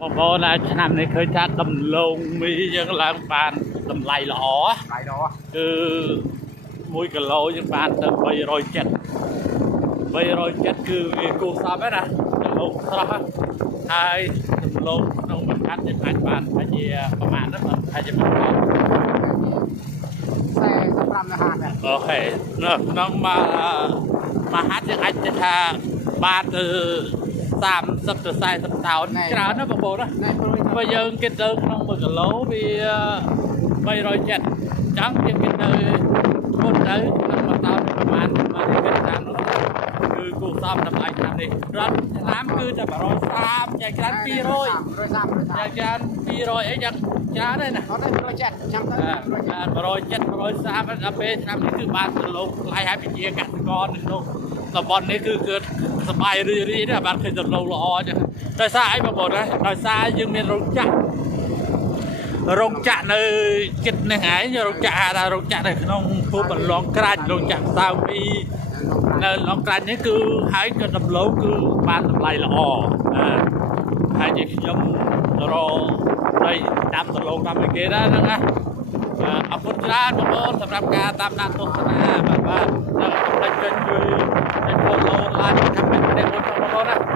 บางคนนะนำในเคยทักดำลงมียังลางปานดำไหลหล่อไหลดอคือมวยกะโลยังปานเติมใบรอยเจ็ดคือกูทราบไหมนะลงทราบไทยลงน้องมันคัดยังปานพะเยาประมาณนั้นมันพะเยามันใส่สำหรับอาหารเนี่ยโอเคน้องมาฮัดยังไงจะทาบาท30 40 ច្រើនណាបងប្អូនណាបើយើងគិតទៅក្នុង1គីឡូវា370ចឹងយើងគិតទៅមុនទៅក្នុងមួយតោនប្រហែលមកគិតតាមនោះគឺគូសំតម្លៃឆ្នាំនេះរត់ឆ្នាំគឺតែ130ចែកច្រើន200ចែកច្រើន200អីយ៉ាងច្រើនទេណាអត់ទេ170ចាំទៅ170 130ដល់ពេលឆ្នាំនេះគឺបានគីឡូថ្លៃហើយប្រជាកសិករនៅក្នុងតំបន់នេះគឺសบายរីណាបានឃើញទៅឡូល្អចឹងដោយសារអីបងប្អូនណាដោយសារយើងមានរោងចក្រនៅជិតនេះឯងរោងចក្រហៅថារោងចក្រនៅក្នុងភូមិបន្លងក្រាច់រោងចក្រសៅពីនៅឡងក្រាច់នេះគឺហើយក៏ដំឡូងគឺបានតម្លៃល្អហើយជាខ្ញុំរកដាំដំឡូងតាមគេដែរហ្នឹងណាអរគុណច្រើនបងប្អូនសម្រាប់ការតាមដានទស្សនាបាទដល់កុំភ្លេចចុចជួយfollow like comment នេះបងប្អូនណា